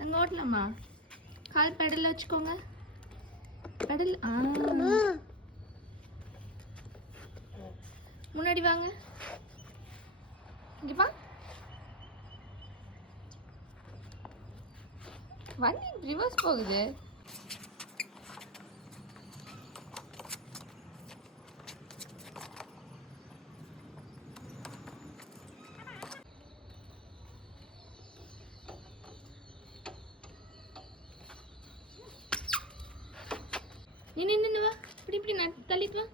அங்கே ஓட்டலாமா? கால் பெடலில் வச்சுக்கோங்க. பெடல் முன்னாடி வாங்க. இங்கே வா. வண்டி ரிவர்ஸ் போகுது. நின்று வா. இப்படி இப்படி தள்ளிட்டு வா.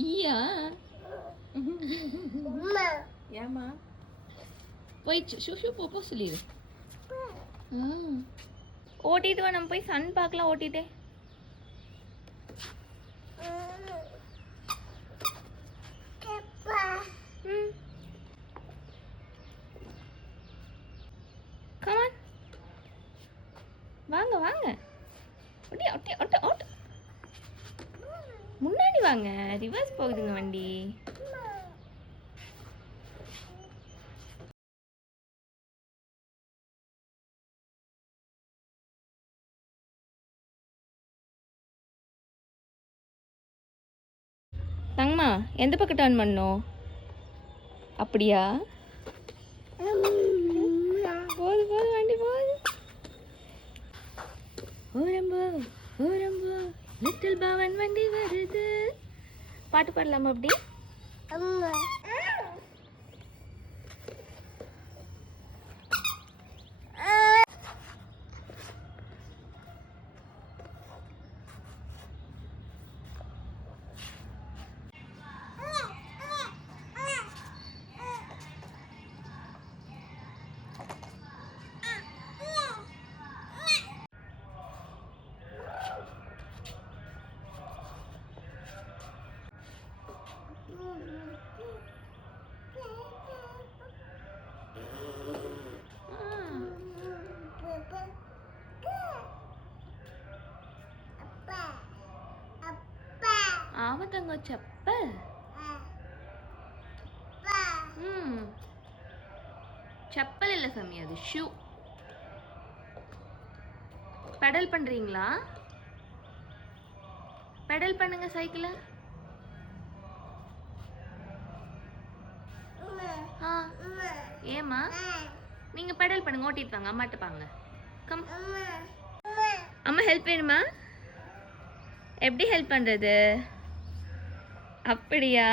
ஈயா ஏமா போயிடுச்சு. ஷூ போ சொல்லிடு. ஓட்டிட்டு வா. நம்ம போய் சன் பார்க்கலாம் ஓட்டிட்டே. கமான் வாங்க வாங்க. முன்னாடி வாங்க. ரிவர்ஸ் போகுதுங்க வண்டி. தங்கம்மா எந்த பக்கம் டர்ன் பண்ணோம்? அப்படியா? போது வண்டி போகுது. ஓரம்போ ஓரம்போ லிட்டில் பவன் வண்டி வருது. பாட்டு பாடலாமா அப்படி? ஆவத்தங்க செப்ப. செப்பல் இல்லை சாமி, அது ஷூ. பெடல் பண்றீங்களா? பெடல் பண்ணுங்க சைக்கிளை. ஏமா நீங்க பெடல் பண்ணுங்க, ஓட்டிட்டு வாங்க. அம்மாட்ட பாங்க. கம். அம்மா ஹெல்ப் வேணுமா? எப்படி ஹெல்ப் பண்றது? அப்படியா?